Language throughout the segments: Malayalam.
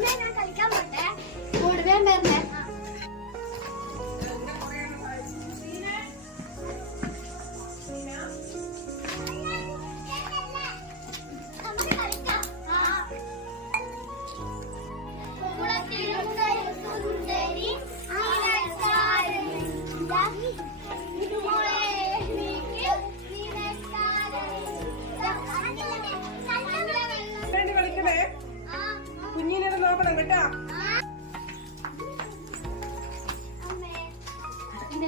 കളിക്കാൻ പോട്ടെ കൂടുതൽ വരണേ. കുഞ്ഞിനെ നോക്കണം കേട്ടാ.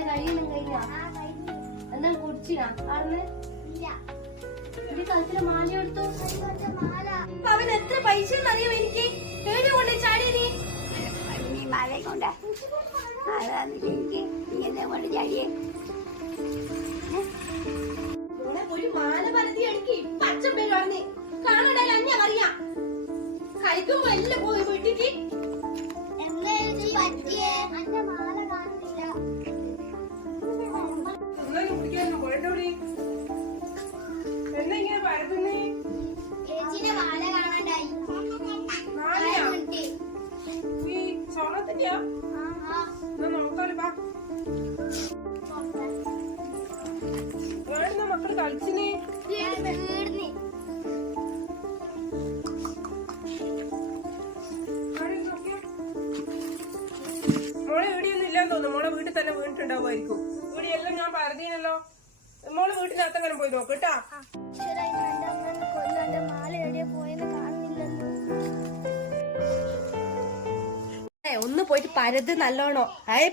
കഴിയണം കഴിഞ്ഞാ എന്താ കുടിച്ചാ ആടുന്ന് കളത്തിലെ മാല എടുത്തു. അവൻ എത്ര പൈസ അറിയോ എനിക്ക് ഏത് കൊണ്ട് ചാടി നീ മാല കൊണ്ട് കൊണ്ട് ചാടിയേ. ഒരു മാല പരതി എനിക്ക് ഇപ്പൊ അച്ഛൻ പേര് പറഞ്ഞ് കാണണ്ടായി അഞ്ഞ പറയാ കഴിക്കുമ്പോ എല്ലാം പോയി വീട്ടിക്ക് മാല കാണുന്നില്ല. എന്നാ ഇങ്ങനെ പരത്തുന്നേ? ചേച്ചിന്റെ മാല കാണാണ്ടായി. ഈ സ്വർണത്തിന്റെയാ? നോക്കാലോ. വേണമെന്ന മക്കള് കളിച്ചിനെ. മോളെ ഇവിടെയൊന്നും ഇല്ലാന്ന് തോന്നുന്നു. മോളെ വീട്ടിൽ തന്നെ വീണിട്ടുണ്ടാവുമായിരിക്കും. ഇവിടെയെല്ലാം ഞാൻ പറഞ്ഞല്ലോ. മോള് വീട്ടിനകത്തെങ്ങനെ പോയി നോക്ക് കേട്ടാ. ഒന്ന് പോയിട്ട് പരത് നല്ലോണോ.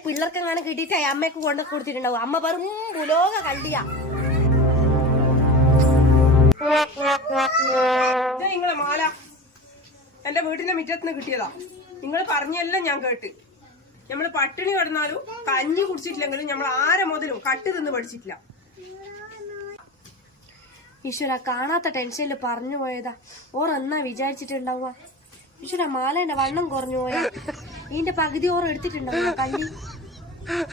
പിള്ളേർക്കെങ്ങനെ കിട്ടിയിട്ട് അമ്മയൊക്കെ കൊണ്ട് കൊടുത്തിട്ടുണ്ടാവും. അമ്മ പറ പുലോക കള്ളിയാ. നിങ്ങളെ മാല എന്റെ വീട്ടിന്റെ മുറ്റത്തുനിന്ന് കിട്ടിയതാ. നിങ്ങൾ പറഞ്ഞെല്ലാം ഞാൻ കേട്ട്. നമ്മള് പട്ടിണി കിടന്നാലും കഞ്ഞി കുടിച്ചിട്ടില്ലെങ്കിലും നമ്മൾ ആരെ മുതലും കട്ട് തിന്ന് പഠിച്ചിട്ടില്ല. ഈശ്വര കാണാത്ത ടെൻഷനിൽ പറഞ്ഞു പോയതാ. ഓർ എന്നാ വിചാരിച്ചിട്ടുണ്ടാവുക. ഈശ്വര മാലേന്റെ വണ്ണം കുറഞ്ഞു പോയാ ഇതിന്റെ പകുതി ഓർ എടുത്തിട്ടുണ്ടാവുക കള്ളി.